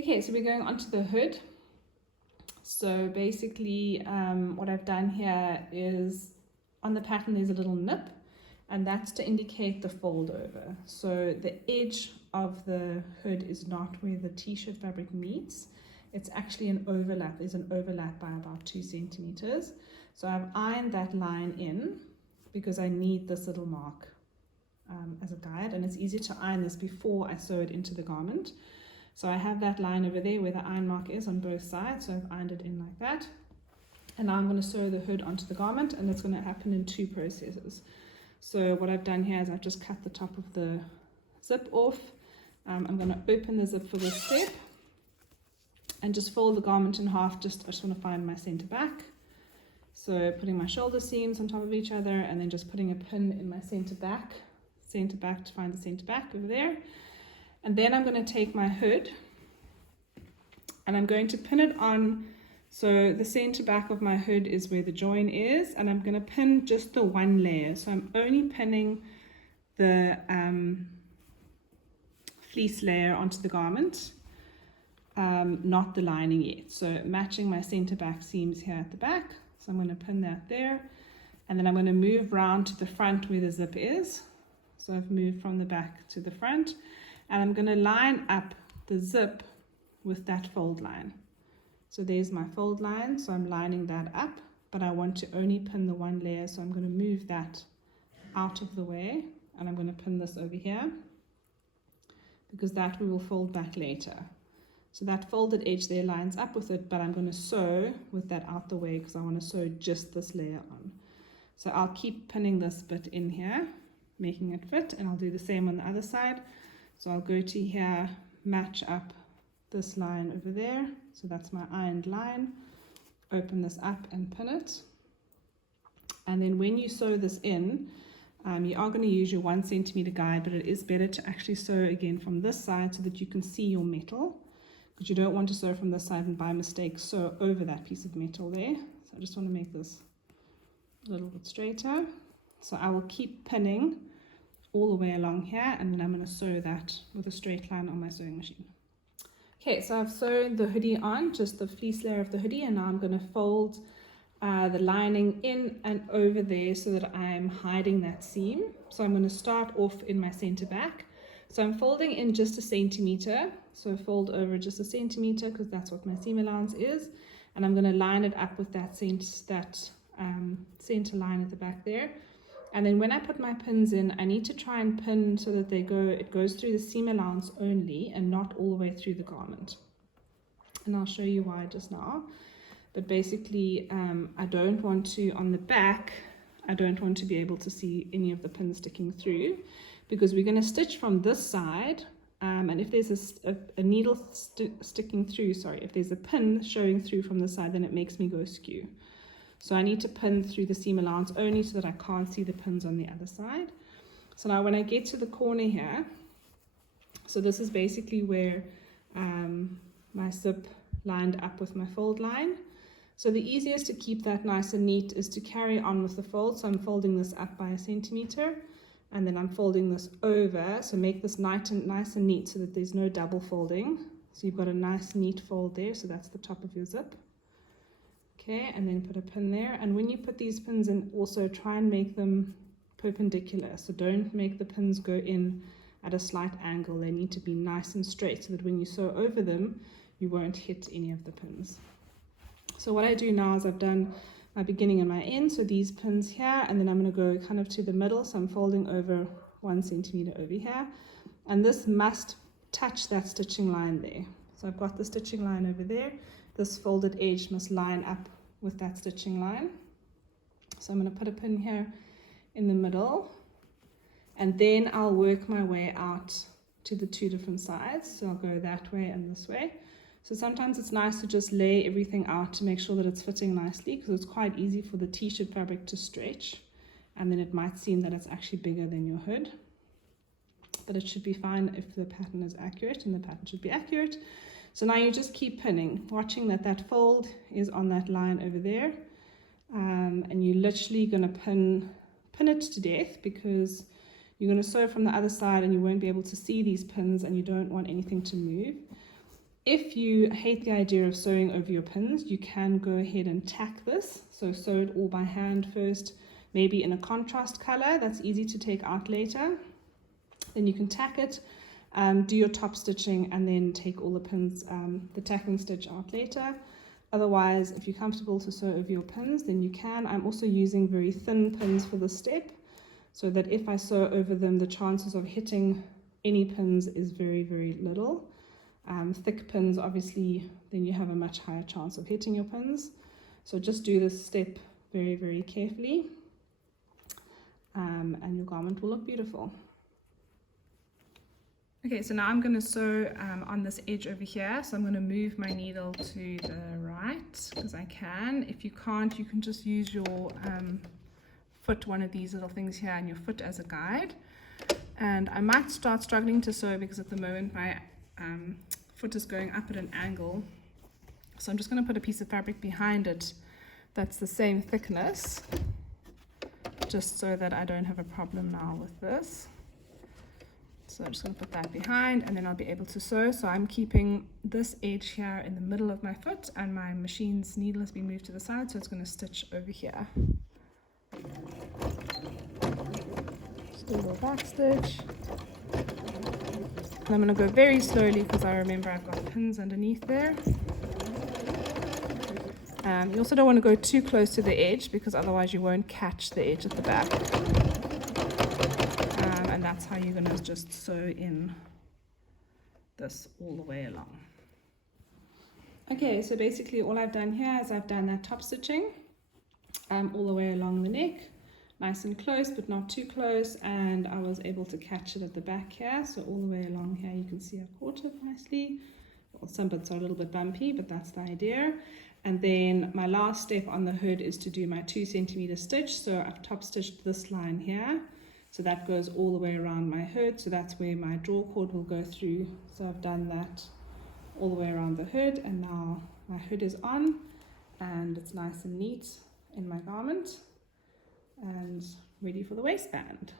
Okay, so we're going on to the hood. So basically what I've done here is on the pattern there's a little nip, and that's to indicate the fold over. So the edge of the hood is not where the t-shirt fabric meets. It's actually an overlap. There's an overlap by about 2 centimeters. So I've ironed that line in because I need this little mark as a guide, and it's easier to iron this before I sew it into the garment. So I have that line over there where the iron mark is on both sides, so I've ironed it in like that. And now I'm going to sew the hood onto the garment, and that's going to happen in 2 processes. So what I've done here is I've just cut the top of the zip off. I'm going to open the zip for this step and just fold the garment in half. I just want to find my center back. So putting my shoulder seams on top of each other, and then just putting a pin in my center back to find the center back over there. And then I'm going to take my hood and I'm going to pin it on. So the center back of my hood is where the join is, and I'm going to pin just the 1 layer. So I'm only pinning the fleece layer onto the garment, not the lining yet. So matching my center back seams here at the back. So I'm going to pin that there, and then I'm going to move round to the front where the zip is. So I've moved from the back to the front, and I'm going to line up the zip with that fold line. So there's my fold line, so I'm lining that up, but I want to only pin the 1 layer, so I'm going to move that out of the way, and I'm going to pin this over here because that we will fold back later. So that folded edge there lines up with it, but I'm going to sew with that out the way because I want to sew just this layer on. So I'll keep pinning this bit in here, making it fit, and I'll do the same on the other side. So I'll go to here, match up this line over there. So that's my ironed line. Open this up and pin it. And then when you sew this in, you are going to use your 1 centimeter guide, but it is better to actually sew again from this side so that you can see your metal, because you don't want to sew from this side and by mistake sew over that piece of metal there. So I just want to make this a little bit straighter. So I will keep pinning all the way along here, and then I'm going to sew that with a straight line on my sewing machine. Okay, so I've sewn the hoodie on, just the fleece layer of the hoodie, and now I'm going to fold the lining in and over there so that I'm hiding that seam. So I'm going to start off in my center back. So I'm folding in just 1 centimeter. So fold over just 1 centimeter because that's what my seam allowance is. And I'm going to line it up with that center line at the back there. And then when I put my pins in, I need to try and pin so that it goes through the seam allowance only and not all the way through the garment. And I'll show you why just now. But basically, I don't want to, on the back, I don't want to be able to see any of the pins sticking through, because we're going to stitch from this side. And if there's a needle sticking through, if there's a pin showing through from the side, then it makes me go skew. So I need to pin through the seam allowance only so that I can't see the pins on the other side. So now when I get to the corner here, so this is basically where my zip lined up with my fold line. So the easiest to keep that nice and neat is to carry on with the fold. So I'm folding this up by 1 centimeter, and then I'm folding this over. So make this nice and neat so that there's no double folding. So you've got a nice neat fold there. So that's the top of your zip. Okay, and then put a pin there. And when you put these pins in, also try and make them perpendicular. So don't make the pins go in at a slight angle. They need to be nice and straight so that when you sew over them, you won't hit any of the pins. So what I do now is I've done my beginning and my end. So these pins here, and then I'm going to go kind of to the middle. So I'm folding over 1 centimeter over here. And this must touch that stitching line there. So I've got the stitching line over there. This folded edge must line up with that stitching line. So I'm going to put a pin here in the middle, and then I'll work my way out to the 2 different sides. So I'll go that way and this way. So sometimes it's nice to just lay everything out to make sure that it's fitting nicely, because it's quite easy for the t-shirt fabric to stretch, and then it might seem that it's actually bigger than your hood. But it should be fine if the pattern is accurate, and the pattern should be accurate. So now you just keep pinning, watching that fold is on that line over there, and you're literally going to pin it to death, because you're going to sew from the other side and you won't be able to see these pins and you don't want anything to move. If you hate the idea of sewing over your pins, you can go ahead and tack this. So sew it all by hand first, maybe in a contrast color that's easy to take out later. Then you can tack it, do your top stitching, and then take all the pins, the tacking stitch out later. Otherwise, if you're comfortable to sew over your pins, then you can. I'm also using very thin pins for this step, so that if I sew over them, the chances of hitting any pins is very, very little. Thick pins, obviously, then you have a much higher chance of hitting your pins. So just do this step very, very carefully, and your garment will look beautiful. Okay, so now I'm going to sew on this edge over here. So I'm going to move my needle to the right because I can. If you can't, you can just use your foot, one of these little things here, and your foot as a guide. And I might start struggling to sew because at the moment my foot is going up at an angle. So I'm just going to put a piece of fabric behind it that's the same thickness, just so that I don't have a problem now with this. So I'm just going to put that behind, and then I'll be able to sew. So I'm keeping this edge here in the middle of my foot, and my machine's needle has been moved to the side, so it's going to stitch over here. Just do a little back stitch. And I'm going to go very slowly because I remember I've got pins underneath there. You also don't want to go too close to the edge because otherwise you won't catch the edge at the back. And that's how you're going to just sew in this all the way along. Okay, so basically all I've done here is I've done that top stitching all the way along the neck, nice and close but not too close, and I was able to catch it at the back here. So all the way along here you can see I've caught it nicely. Well, some bits are a little bit bumpy, but that's the idea. And then my last step on the hood is to do my 2 centimeter stitch. So I've top stitched this line here, so that goes all the way around my hood. So that's where my draw cord will go through. So I've done that all the way around the hood, and now my hood is on and it's nice and neat in my garment and ready for the waistband.